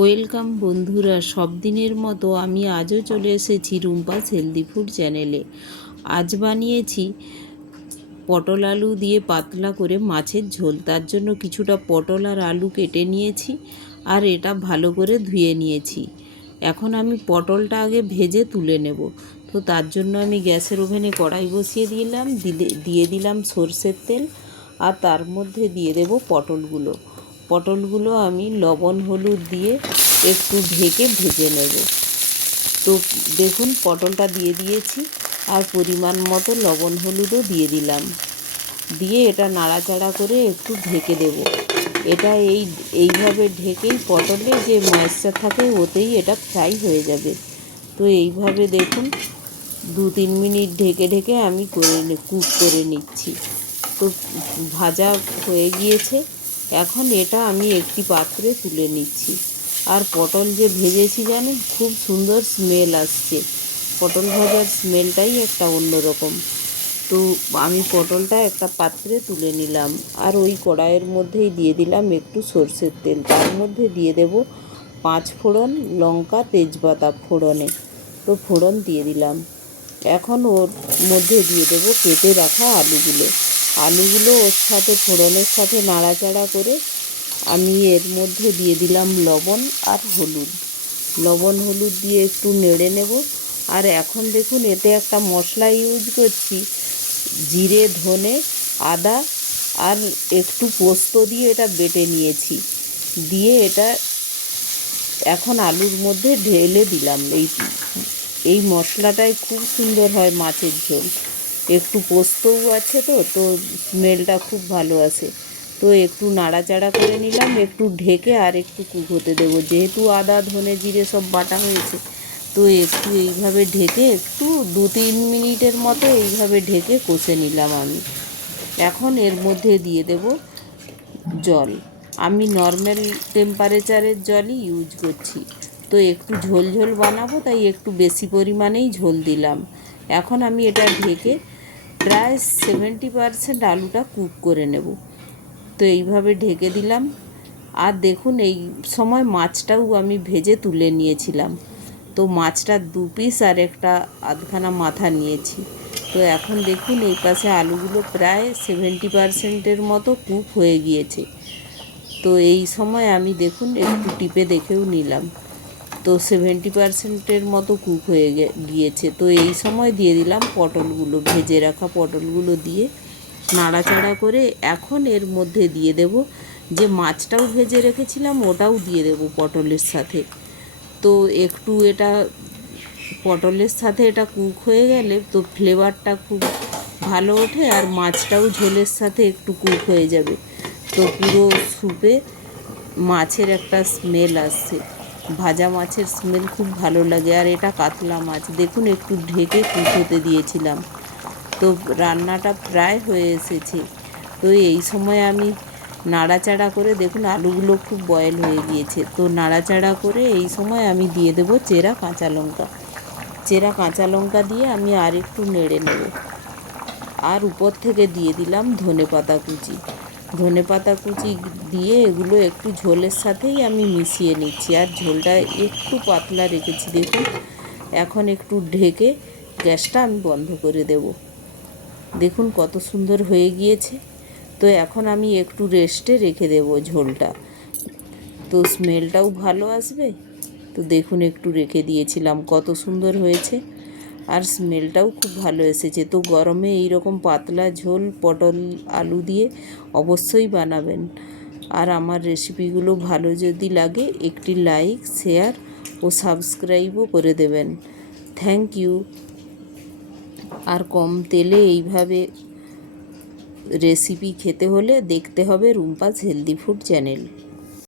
Welcome বন্ধুরা, সব দিনের মতো আমি আজও চলে এসেছি রুম্পাস হেলদি ফুড চ্যানেলে। আজ বানিয়েছি পটল আলু দিয়ে পাতলা করে মাছের ঝোল। তার জন্য কিছুটা পটল আর আলু কেটে নিয়েছি আর এটা ভালো করে ধুয়ে নিয়েছি। এখন আমি পটলটা আগে ভেজে তুলে নেব। তো তার জন্য আমি গ্যাসের ওভেনে কড়াই বসিয়ে দিয়ে দিলাম সরষের তেল, আর তার মধ্যে দিয়ে দেব পটলগুলো আমি লবণ হলুদ দিয়ে একটু ঢেকে ভেজে নেব। তো দেখুন পটলটা দিয়ে দিয়েছি আর পরিমাণ মতো লবণ হলুদও দিয়ে দিলাম, দিয়ে এটা নাড়াচাড়া করে একটু ঢেকে দেব। এটা এইভাবে ঢেকেই পটলে যে ময়েশ্চার থাকে ওতেই এটা ফ্রাই হয়ে যাবে। তো এইভাবে দেখুন 2-3 মিনিট ঢেকে ঢেকে আমি কুক করে নিচ্ছি। তো ভাজা হয়ে গিয়েছে। এখন এটা আমি একটি পাত্রে তুলে নিচ্ছি। আর পটল যে ভেজেছি জানেন, খুব সুন্দর স্মেল আসছে। পটল ভাজার স্মেলটাই একটা অন্যরকম। তো আমি পটলটা একটা পাত্রে তুলে নিলাম, আর ওই কড়াইয়ের মধ্যেই দিয়ে দিলাম একটু সরষের তেল। তার মধ্যে দিয়ে দেব 5 ফোড়ন, লঙ্কা, তেজপাতা ফোড়নে। তো ফোড়ন দিয়ে দিলাম। এখন ওর মধ্যে দিয়ে দেবো কেটে রাখা আলুগুলো ওর সাথে ফোড়নের সাথে নাড়াচাড়া করে আমি এর মধ্যে দিয়ে দিলাম লবণ হলুদ দিয়ে একটু নেড়ে নেব। আর এখন দেখুন এতে একটা মশলা ইউজ করছি, জিরে, ধনে, আদা আর একটু পোস্ত দিয়ে এটা বেটে নিয়েছি। দিয়ে এটা এখন আলুর মধ্যে ঢেলে দিলাম। এই মশলাটাই খুব সুন্দর হয় মাছের ঝোল। একটু পোস্তও আছে, তো স্মেলটা খুব ভালো আসে। তো একটু নাড়াচাড়া করে নিলাম, একটু ঢেকে আর একটু কুক হতে দেবো। যেহেতু আদা, ধনে, জিরে সব বাটা হয়েছে, তো একটু এইভাবে ঢেকে একটু 2-3 মিনিটের মতো এইভাবে ঢেকে কষে নিলাম আমি। এখন এর মধ্যে দিয়ে দেব জল। আমি নর্মাল টেম্পারেচারের জলই ইউজ করছি। তো একটু ঝোল বানাবো, তাই একটু বেশি পরিমাণেই ঝোল দিলাম। এখন আমি এটা ঢেকে প্রায় 70% আলুটা কুক করে নেব। তো এইভাবে ঢেকে দিলাম। আর দেখুন এই সময় মাছটাও আমি ভেজে তুলে নিয়েছিলাম। তো মাছটা 2 পিস আর একটা আধখানা মাথা নিয়েছি। তো এখন দেখুন এই পাশে আলুগুলো প্রায় 70%-এর মতো কুক হয়ে গিয়েছে। তো এই সময় আমি দেখুন একটু টিপে দেখেও নিলাম। তো 70%-এর মতো কুক হয়ে গিয়েছে। তো এই সময় দিয়ে দিলাম ভেজে রাখা পটলগুলো দিয়ে নাড়াচাড়া করে এখন এর মধ্যে দিয়ে দেব যে মাছটাও ভেজে রেখেছিলাম, ওটাও দিয়ে দেব পটলের সাথে। তো একটু এটা পটলের সাথে এটা কুক হয়ে গেলে তো ফ্লেভারটা খুব ভালো ওঠে, আর মাছটাও ঝোলের সাথে একটু কুক হয়ে যাবে। তো পুরো স্যুপে মাছের একটা স্মেল আসছে, ভাজা মাছের স্মেল খুব ভালো লাগে। আর এটা কাতলা মাছ, দেখুন একটু ঢেকে কুক হতে দিয়েছিলাম। তো রান্নাটা প্রায় হয়ে এসেছে। তো এই সময় আমি নাড়াচাড়া করে, দেখুন আলুগুলো খুব বয়েল হয়ে গিয়েছে। তো নাড়াচাড়া করে এই সময় আমি দিয়ে দেবো চেরা কাঁচা লঙ্কা দিয়ে আমি আর একটু নেড়ে নেব। আর উপর থেকে দিয়ে দিলাম ধনেপাতা কুচি দিয়ে এগুলো একটু ঝোলের সাথেই আমি মিশিয়ে নিচ্ছি। আর ঝোলটা একটু পাতলা রেখেছি দেখুন। এখন একটু ঢেকে গ্যাসটা আমি বন্ধ করে দেব। দেখুন কত সুন্দর হয়ে গিয়েছে। তো এখন আমি একটু রেস্টে রেখে দেব ঝোলটা, তো স্মেলটাও ভালো আসবে। তো দেখুন একটু রেখে দিয়েছিলাম, কত সুন্দর হয়েছে আর স্মেলটাও খুব ভালো এসেছে। তো গরমে এই রকম পাতলা ঝোল পটল আলু দিয়ে অবশ্যই বানাবেন। আর আমার রেসিপিগুলো ভালো যদি লাগে একটি লাইক, শেয়ার ও সাবস্ক্রাইবও করে দেবেন। Thank you. আর কম তেলে এইভাবে রেসিপি খেতে হলে দেখতে হবে রুম্পাস হেলদি ফুড চ্যানেল।